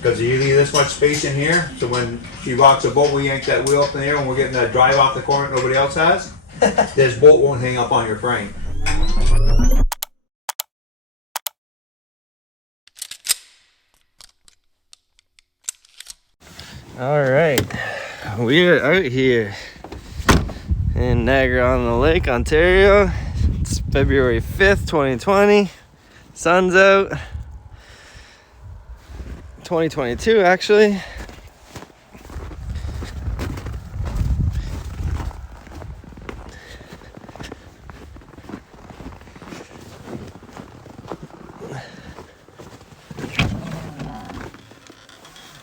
Because you leave this much space in here, so when she rocks a bolt, we yank that wheel up in the air and we're getting that drive off the corner that nobody else has. This bolt won't hang up on your frame. All right, we are out here in Niagara-on-the-Lake, Ontario. It's February 5th, 2020. Sun's out. 2022, actually.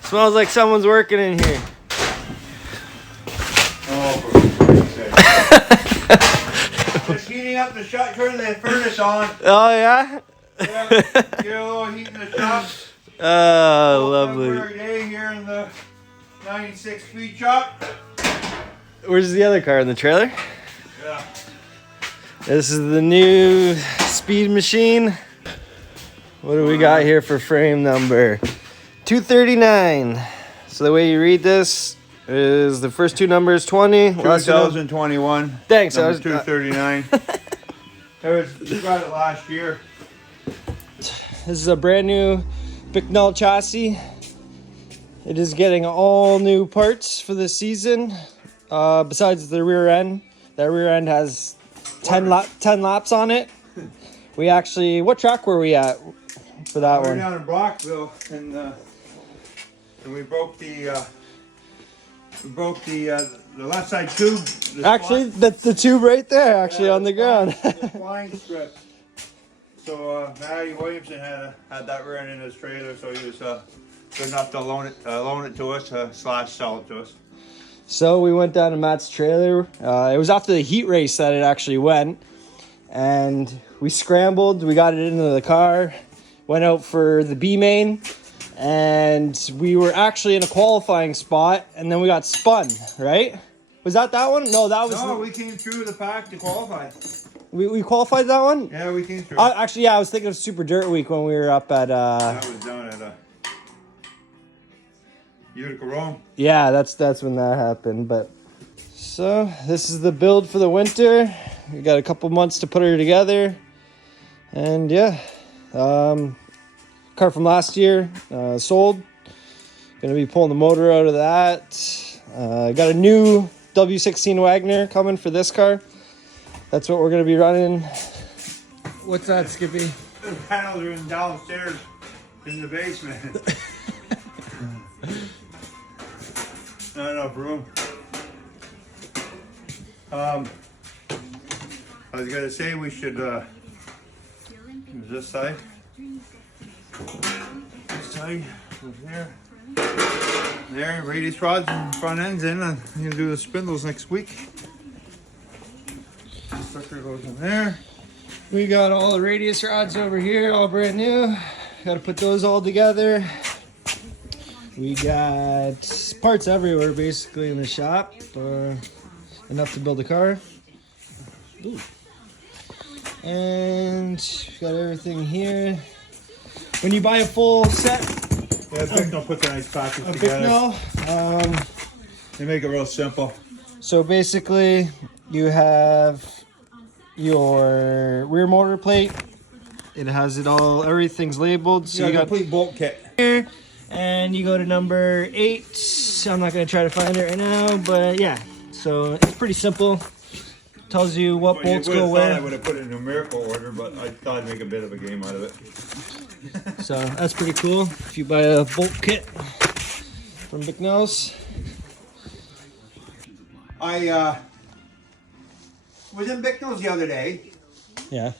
Smells like someone's working in here. Oh, for Christ's sake. Just heating up the shop, turning the furnace on. Oh, yeah? Yeah, get a little heat in the shop. Oh, lovely. Every day here in the 96 feet shop. Where's the other car in the trailer? Yeah. This is the new speed machine. What do we got here for frame number? 239. So the way you read this is the first two numbers 20. 2021. Thanks. Number 239. We got it last year. This is a brand new Bicknell chassis. It is getting all new parts for this season. Besides the rear end. That rear end has 10 laps on it. We actually, what track were we at for that one? We were down in Brockville, and we broke the left side tube. Actually, that's the tube right there, actually, on the ground. The flying strip. So Matty Williamson had that rear end in his trailer, so he was good enough to loan it to us, / sell it to us. So we went down to Matt's trailer. It was after the heat race that it actually went, and we scrambled. We got it into the car, went out for the B main. And we were actually in a qualifying spot, and then we got spun, right? Was that one? No, that was... No, we came through the pack to qualify. We qualified that one? Yeah, we came through. Actually, yeah, I was thinking of Super Dirt Week when we were up at... That was down at Utica Rome. Yeah, that's when that happened, but... So, this is the build for the winter. We got a couple months to put her together. And, yeah. Car from last year, sold. Gonna be pulling the motor out of that. Got a new W16 Wagner coming for this car. That's what we're gonna be running. What's that, Skippy? The panels are in downstairs in the basement. Not enough room. I was gonna say we should use this side. This side, over there, radius rods and front ends in. I'm gonna do the spindles next week. Sucker goes in there. We got all the radius rods over here, all brand new. Got to put those all together. We got parts everywhere, basically, in the shop. Enough to build a car. Ooh. And got everything here. When you buy a full set, yeah, Bicknell puts a nice package together. Bicknell, they make it real simple. So basically, you have your rear motor plate. It has it all. Everything's labeled. So you got a complete bolt kit here, and you go to number 8. I'm not gonna try to find it right now, but yeah. So it's pretty simple. Tells you what bolts go where. I would have put it in numerical order, but I thought I'd make a bit of a game out of it. So that's pretty cool. If you buy a bolt kit from Bicknell's. I was in Bicknell's the other day. Yeah.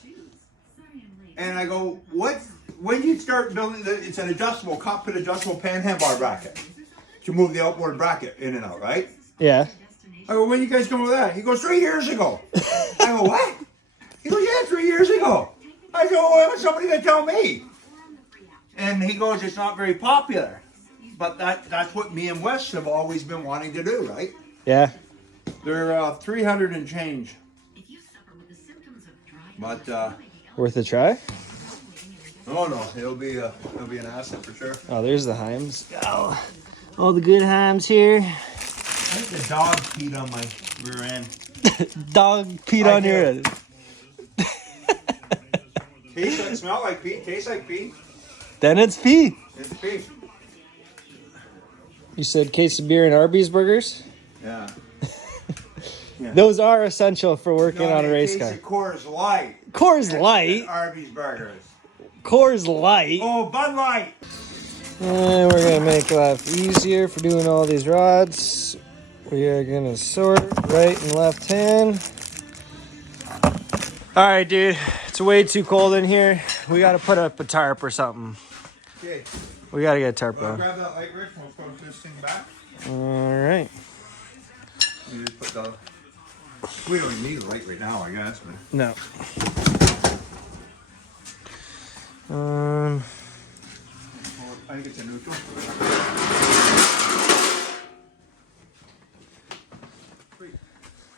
And I go, what? When you start building, it's an adjustable, cockpit adjustable pan handbar bracket to move the outboard bracket in and out, right? Yeah. I go, when you guys come with that? He goes, 3 years ago. I go, what? He goes, yeah, 3 years ago. I go, well, somebody gonna tell me. And he goes, it's not very popular. But that's what me and Wes have always been wanting to do, right? Yeah. They're 300 and change. But worth a try? Oh no, it'll be an asset for sure. Oh, there's the Heims. Oh, all the good Heims here. I think the dog peed on my rear end. Dog peed on your head. Tastes like, smell like pee. Tastes like pee. Then it's pee. It's pee. You said case of beer and Arby's burgers? Yeah. Those are essential for working on a race car. Coors Light. Coors Light? Arby's burgers. Coors Light? Oh, Bud Light. And we're going to make life easier for doing all these rods. We are going to sort right and left hand. All right, dude. It's way too cold in here. We got to put up a tarp or something. Okay. We got to get a tarp Well, on. grab that light, Rich, and we'll put this thing back. All right. You just put the... We don't need a light right now, I guess. But... No. I think it's a neutral.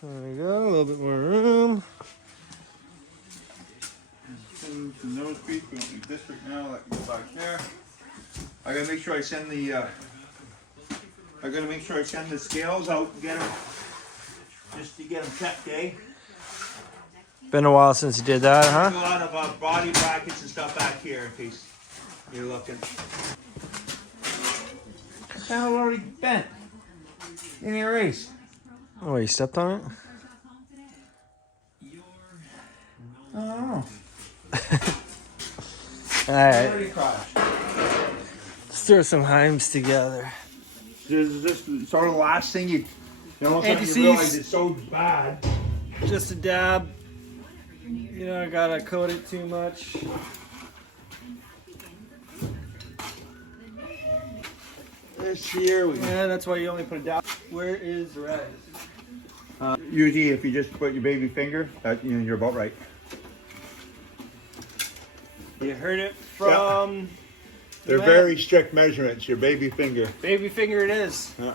There we go. A little bit more room. Some nose piece. We don't need this right now. That can go back there. I gotta make sure I send the. I gotta make sure I send the scales out and get them. Just to get them checked, eh? Been a while since you did that, A huh? lot of body brackets and stuff back here in case you're looking. The hell already bent in your race. Oh, you stepped on it? I don't know. All right. Already crashed. Let's throw some Heims together. This is just sort of the last thing you know, you Anti-seize. realize it's so bad. Just a dab. You don't gotta coat it too much. This year we. Yeah, that's why you only put a dab. Where is red? Usually, if you just put your baby finger, you're about right. You heard it from. They're very strict measurements. Your baby finger. Baby finger it is. Yeah.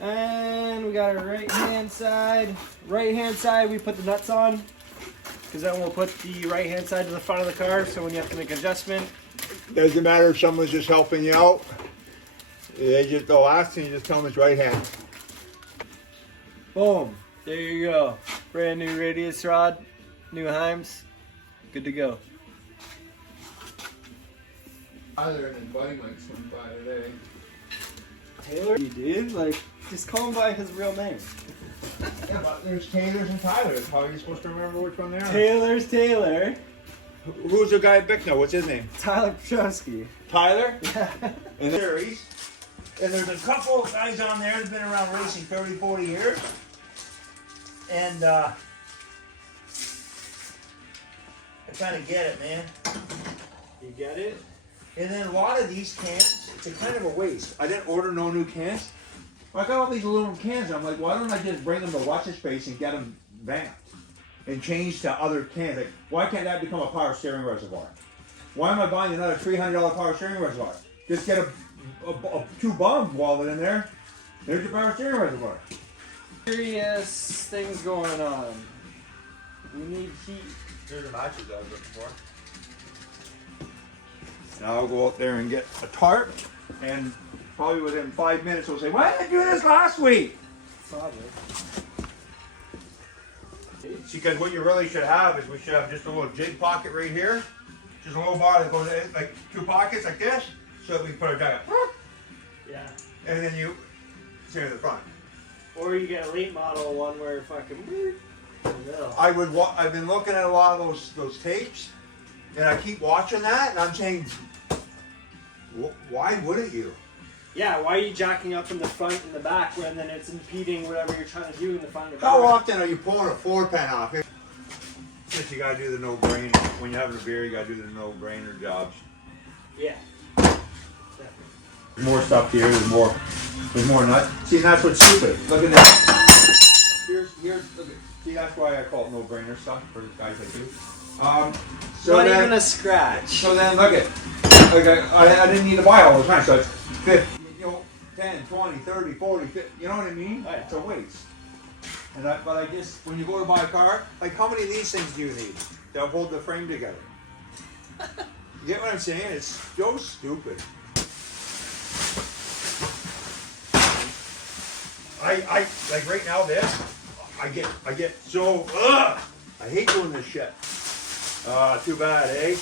And we got our right hand side. Right hand side we put the nuts on. Because then we'll put the right hand side to the front of the car. So when you have to make an adjustment. Doesn't matter if someone's just helping you out. They'll ask and you just tell them it's right hand. Boom. There you go. Brand new radius rod. New Heims. Good to go. Tyler and Buddy might swim by today. Taylor? You did? Like, just call him by his real name. Yeah, but there's Taylors and Tylers. How are you supposed to remember which one they are? Taylor's Taylor. Who's the guy at Bicknell? What's his name? Tyler Petrosky. Tyler? Yeah. And there's a couple of guys on there that've been around racing 30, 40 years. And I kind of get it, man. You get it? And then a lot of these cans, it's a kind of a waste. I didn't order no new cans. I got all these aluminum cans. I'm like, why don't I just bring them to Watch Space and get them vamped and change to other cans? Like, why can't that become a power steering reservoir? Why am I buying another $300 power steering reservoir? Just get a 2-bomb wallet in there. There's your power steering reservoir. Serious things going on. We need heat. Here's the matches I was looking for. Now I'll go out there and get a tarp, and probably within 5 minutes we'll say, why didn't I do this last week? Probably. Because what you really should have is we should have just a little jig pocket right here. Just a little bar that goes in, like 2 pockets like this, so that we can put a jacket. Yeah. And then you see to the front. Or you get a late model one where fucking in the middle. I've been looking at a lot of those tapes, and I keep watching that, and I'm saying, why wouldn't you? Yeah, why are you jacking up in the front and the back when then it's impeding whatever you're trying to do in the front and the back? How often are you pulling a floor pan off? Just you gotta do the no-brainer. When you're having a beer, you gotta do the no-brainer jobs. Yeah. There's more stuff here. There's more nuts. See, that's what's stupid. Look at that. Here's look at. See, that's why I call it no-brainer stuff for guys like you. So Not then, even a scratch. So then, look at. I didn't need to buy all the time. So it's 50, 10, 20, 30, 40, 50, you know what I mean? Oh, yeah. It's a waste. But I just, when you go to buy a car, like how many of these things do you need? They'll hold the frame together. You get what I'm saying? It's so stupid. I like right now this, I get so, ugh! I hate doing this shit. Too bad, eh?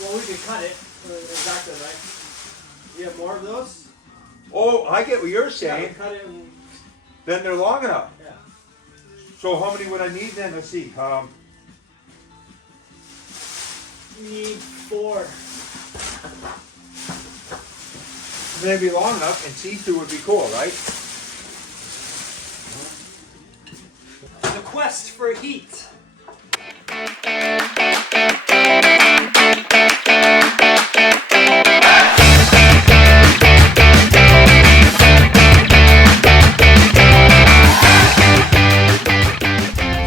Well, we could cut it. Exactly, right? You have more of those? Oh, I get what you're Yeah, saying. cut it and... Then they're long enough. Yeah. So how many would I need then? Let's see. You need 4. They'd be long enough, and C2 would be cool, right? The quest for heat.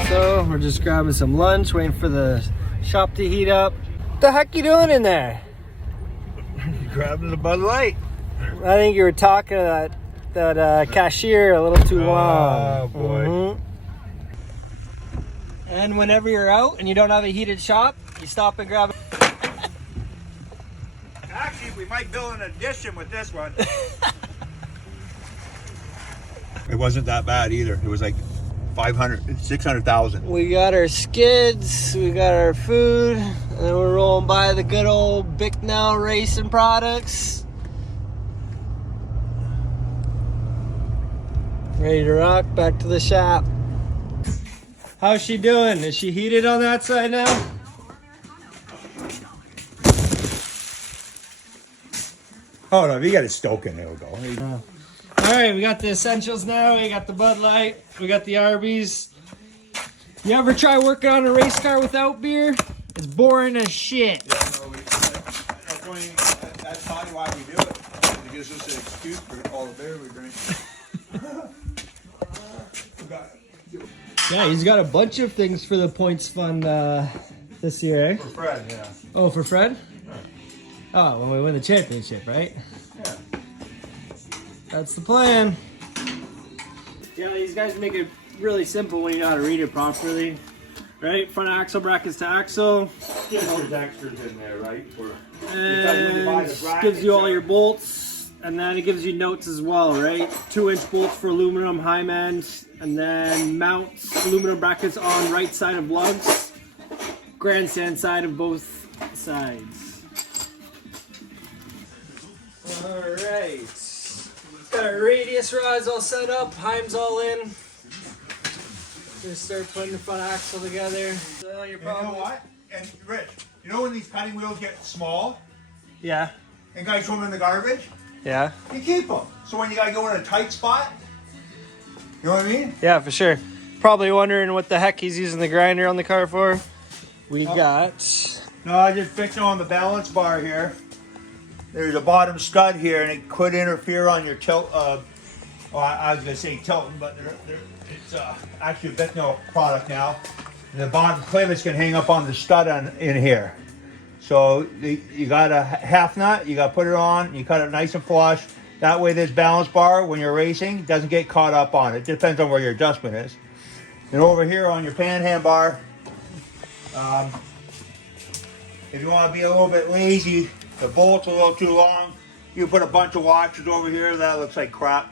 So we're just grabbing some lunch, waiting for the shop to heat up. What the heck you doing in there? Grabbing the Bud Light. I think you were talking to that cashier a little too long. Oh boy. Mhm. And whenever you're out and you don't have a heated shop, you stop and grab it. Actually, we might build an addition with this one. It wasn't that bad either. It was like 600,000. We got our skids, we got our food, and then we're rolling by the good old Bicknell racing products. Ready to rock, back to the shop. How's she doing? Is she heated on that side now? Hold on, we got it stoking. There we go. All right, we got the essentials now. We got the Bud Light. We got the Arby's. You ever try working on a race car without beer? It's boring as shit. Yeah, no, that's probably why we do it. It gives us an excuse for all the beer we drink. Yeah, he's got a bunch of things for the points fund this year, eh? For Fred, yeah. Oh, for Fred? Oh, when we win the championship, right? Yeah. That's the plan. Yeah, these guys make it really simple when you know how to read it properly. Right? Front axle brackets to axle. There's extras in there, right? And gives you all your bolts. And then it gives you notes as well, right? 2-inch bolts for aluminum high end. And then mounts aluminum brackets on right side of lugs. Grandstand side of both sides. Alright. Got our radius rods all set up, Heim's all in. Just start putting the front axle together. So You know what? And Rich, you know when these cutting wheels get small Yeah. and guys throw them in the garbage? Yeah. You keep them. So when you gotta go in a tight spot, you know what I mean? Yeah, for sure. Probably wondering what the heck he's using the grinder on the car for. We got... No, I just fixed it on the balance bar here. There's a bottom stud here, and it could interfere on your tilt. I was gonna say tilting, but it's actually a Bicknell product now. And the bottom clevis can hang up on the stud in here. So you got a half nut. You got to put it on. You cut it nice and flush. That way, this balance bar, when you're racing, doesn't get caught up on it. Depends on where your adjustment is. And over here on your panhand bar, if you want to be a little bit lazy, the bolt's a little too long, you put a bunch of watches over here. That looks like crap.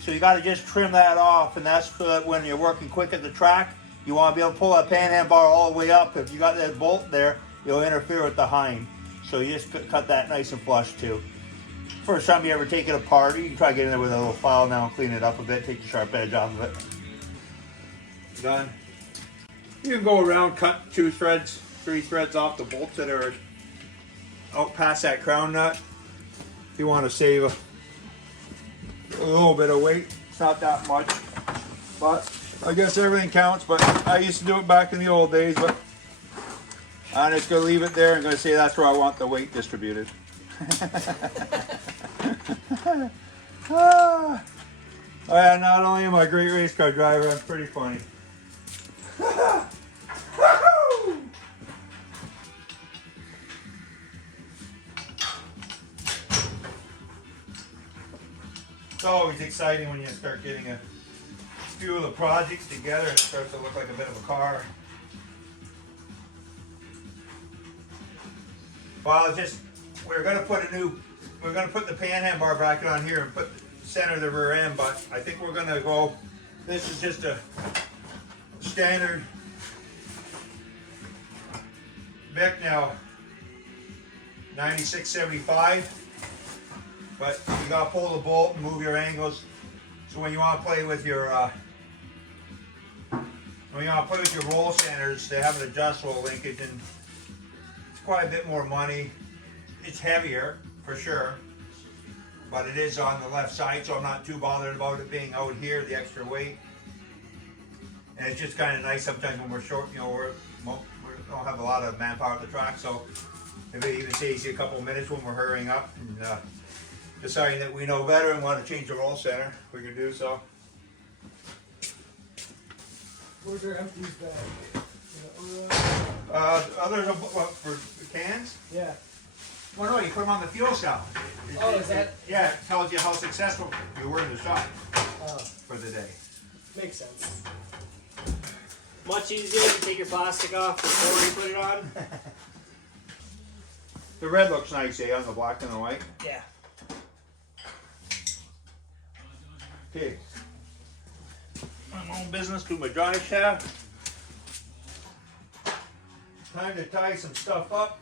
So you got to just trim that off, and that's so that when you're working quick at the track, you want to be able to pull that panhand bar all the way up. If you got that bolt there, you'll interfere with the Heim. So you just cut that nice and flush too. First time you ever take it apart, you can try getting there with a little file now and clean it up a bit, take the sharp edge off of it. Done. You can go around, cut 2 threads, 3 threads off the bolts that are out past that crown nut. If you want to save a little bit of weight, it's not that much, but I guess everything counts. But I used to do it back in the old days, but I'm just going to leave it there and going to say that's where I want the weight distributed. Oh, yeah, not only am I a great race car driver, I'm pretty funny. It's always exciting when you start getting a few of the projects together and it starts to look like a bit of a car. Well, it's just, we're gonna put the pan handbar bracket on here and put the center of the rear end, but I think we're gonna go, this is just a standard Bicknell 9675, but you gotta pull the bolt and move your angles. So when you want to play with your roll centers, they have an adjustable linkage, and it's quite a bit more money. It's heavier for sure, but it is on the left side, so I'm not too bothered about it being out here, the extra weight. And it's just kind of nice sometimes when we're short, you know, we don't have a lot of manpower at the track, so if it even saves you a couple of minutes when we're hurrying up and deciding that we know better and want to change the roll center, we can do so. Where's our empties bag? Others are what, for cans? Yeah. Well, no, you put them on the fuel cell. Oh, is that? Yeah, it tells you how successful you were in the shot for the day. Makes sense. Much easier to take your plastic off before you put it on. The red looks nice, eh, on the black and the white? Yeah. Okay. My own business, do my drive shaft. Time to tie some stuff up.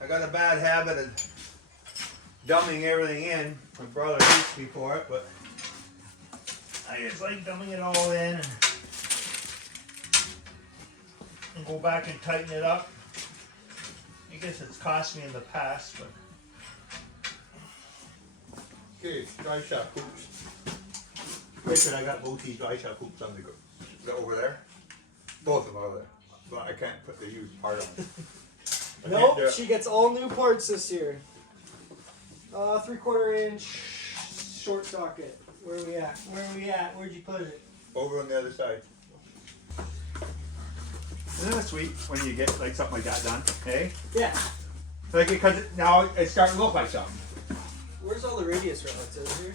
I got a bad habit of dumbing everything in. My brother hates me for it, but I just like dumbing it all in and go back and tighten it up. I guess it's cost me in the past, but. Okay, drive shaft hoops. Richard, I got both these drive shaft hoops on the over there. Both of them over there. But I can't put the used part on. Nope, she gets all new parts this year. 3/4 inch short socket. Where are we at? Where'd you put it? Over on the other side. Isn't that sweet when you get like something like that done? Hey? Yeah. Like, because now it's starting to look like something. Where's all the radius rods over here?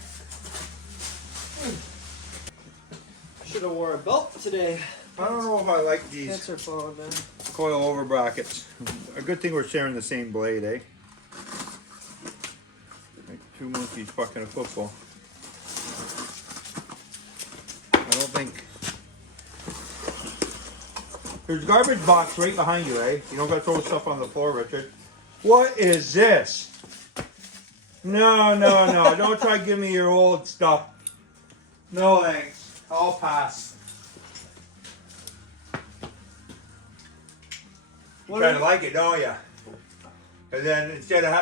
Should have wore a belt today. I don't know if I like these Pants are falling, man. coil-over brackets. A good thing we're sharing the same blade, eh? Like two monkeys fucking a football. I don't think. There's a garbage box right behind you, eh? You don't gotta throw stuff on the floor, Richard. What is this? No. Don't try to give me your old stuff. No thanks. I'll pass. You kind of like it, don't you? And then instead of, a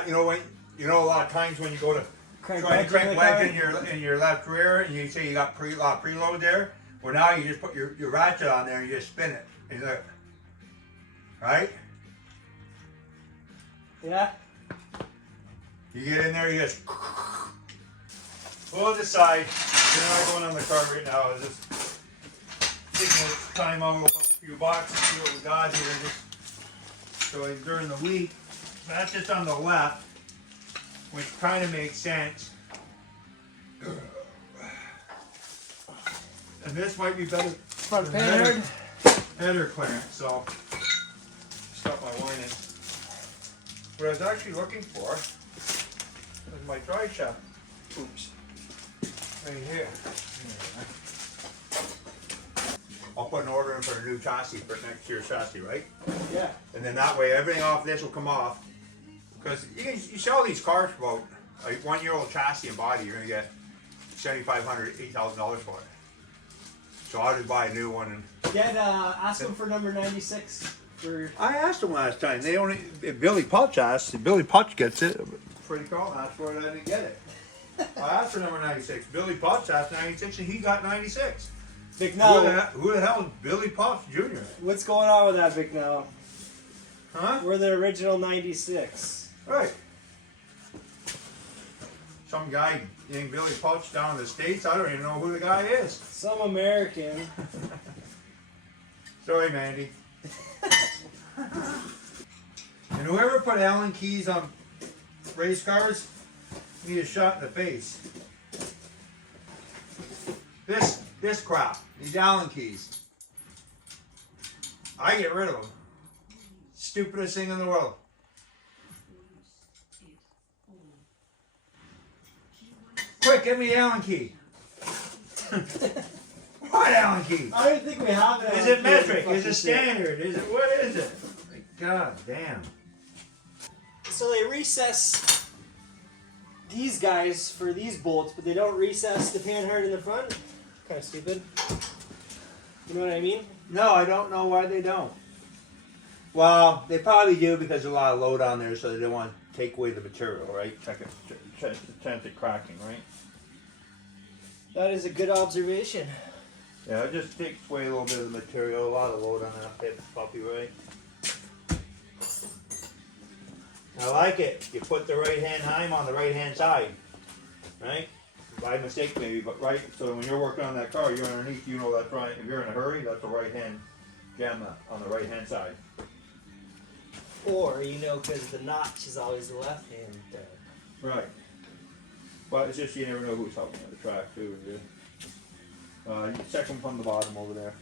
lot of times when you go to try to crank legs in your left rear, and you say you got a lot of preload there. Well, now you just put your ratchet on there and you just spin it. And look, right? Yeah. You get in there, you just pull it aside. You're not going on the car right now. It's just taking time out, open up a few boxes, see what we got here. So like during the week, that's just on the left, which kind of makes sense. And this might be better for header clearance. So stop my whining. What I was actually looking for was my drive shaft. Oops. Right here. I'll put an order in for a new chassis for next year's chassis, right? Yeah. And then that way everything off this will come off. Because you sell these cars for about a 1-year-old chassis and body, you're going to get $7,500, $8,000 for it. So I'll just buy a new one. And ask them for number 96. I asked them last time. They only, if Billy Putch asked, if Billy Putch gets it, Freddie Carleton asked for it, I didn't get it. I asked for number 96. Billy Putch asked 96 and he got 96. Bicknell. Who the hell is Billy Putch Jr.? What's going on with that, Bicknell? Huh? We're the original 96. Right. Some guy named Billy Putch down in the States. I don't even know who the guy is. Some American. Sorry, Mandy. And whoever put Allen keys on race cars need a shot in the face. This crap, these Allen keys, I get rid of them. Stupidest thing in the world. Quick, give me the Allen key. What Allen key? I don't think we have it. Is it metric? Is it standard? Is it what is it? God damn. So they recess these guys for these bolts, but they don't recess the panhard in the front. Kind of stupid. You know what I mean? No, I don't know why they don't. Well, they probably do because there's a lot of load on there, so they don't want to take away the material, right? Check it, chance of cracking, right? That is a good observation. Yeah, it just takes away a little bit of the material, a lot of load on that puppy, right? I like it. You put the right hand heim on the right hand side, right? By mistake maybe, but right. So when you're working on that car, you're underneath. You know that's right. If you're in a hurry, that's the right hand jam on the right hand side. Or you know, because the notch is always the left hand. Right. But it's just you never know who's helping at the track too. Second from the bottom over there.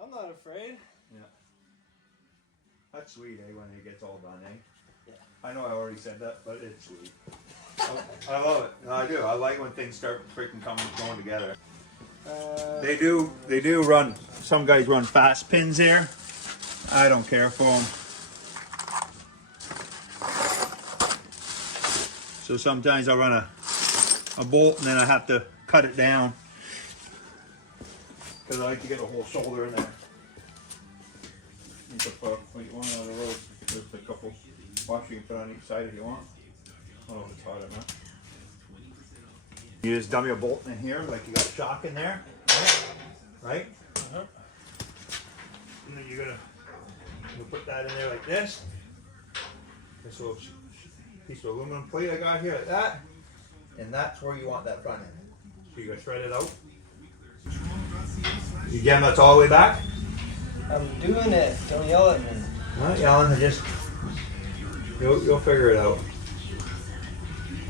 I'm not afraid. Yeah. That's sweet, eh, when it gets all done, eh? Yeah. I know I already said that, but it's sweet. I love it. No, I do. I like when things start freaking going together. They do run, some guys run fast pins there. I don't care for them. So sometimes I run a bolt and then I have to cut it down. Because I like to get a whole shoulder in there. You can put one on the road. There's a couple washers you can put on each side if you want. I don't know if it's hot or not. You just dummy a bolt in here, like you got shock in there, right? Uh-huh. And then you're gonna put that in there like this. This little piece of aluminum plate I got here, like that. And that's where you want that front end. So you're gonna shred it out. You jam that all the way back? I'm doing it. Don't yell at me. I'm not yelling, you'll figure it out.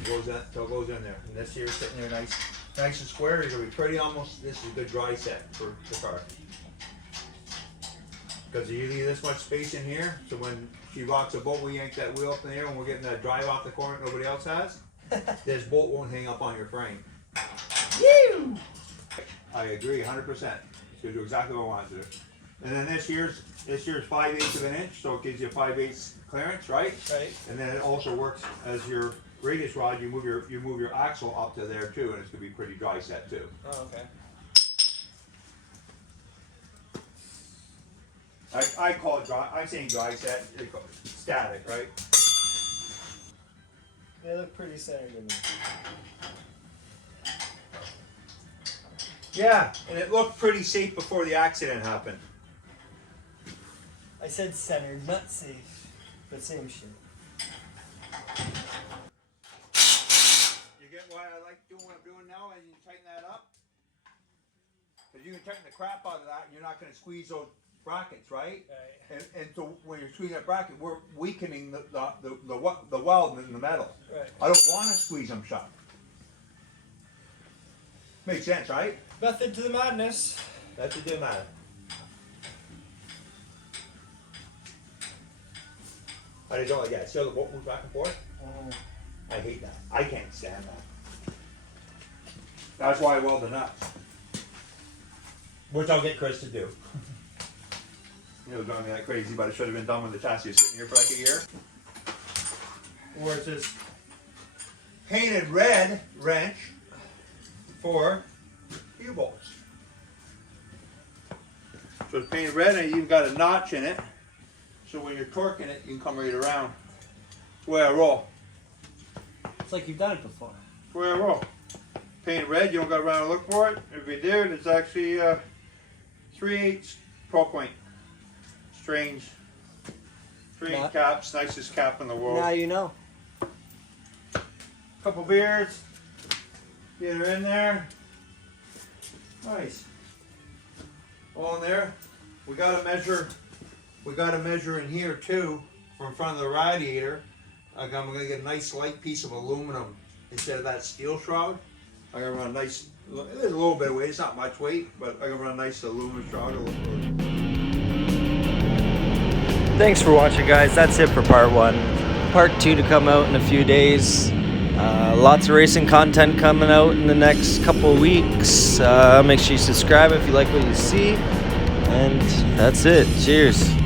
It all goes in there. And this here is sitting there nice and square. It's gonna be pretty almost, this is a good dry set for the car. Because you leave this much space in here, so when she rocks a bolt, we yank that wheel up in the air when we're getting that drive off the corner that nobody else has, this bolt won't hang up on your frame. Woo! I agree 100%. It's gonna do exactly what I want to do. And then this here's 5/8 of an inch, so it gives you a 5/8 clearance, right? Right. And then it also works as your radius rod. You move your axle up to there too, and it's gonna be pretty dry set too. Oh, okay. I call it dry. I'm saying dry set. It's static, right? They look pretty centered to me. Yeah, and it looked pretty safe before the accident happened. I said centered, not safe, but same shit. You get why I like doing what I'm doing now, and you tighten that up? Because you can tighten the crap out of that, and you're not going to squeeze those brackets, right? Right. And so when you're squeezing that bracket, we're weakening the weld in the metal. Right. I don't want to squeeze them shut. Makes sense, right? Method to the madness. That's what they matter. How do you go like that? So the bolt moves back and forth? I hate that. I can't stand that. That's why I weld the nuts. Which I'll get Chris to do. It'll drive me like crazy, but it should have been done when the chassis was sitting here for like a year. Or it's this painted red wrench for U-bolts. So it's painted red and you've got a notch in it. So when you're torquing it, you can come right around. That's the way I roll. It's like you've done it before. That's the way I roll. Painted red, you don't got around to look for it. If you did, it's actually 3/8 pro point. Strange caps, nicest cap in the world. Now you know. Couple beers. Get her in there. Nice. All in there. We gotta measure in here too, from front of the radiator. I'm gonna get a nice light piece of aluminum instead of that steel shroud. I'm gonna run a nice, there's a little bit of weight, it's not much weight, but I'm gonna run a nice aluminum shroud. Thanks for watching, guys. That's it for part 1. Part 2 to come out in a few days. Lots of racing content coming out in the next couple of weeks. Make sure you subscribe if you like what you see. And that's it. Cheers.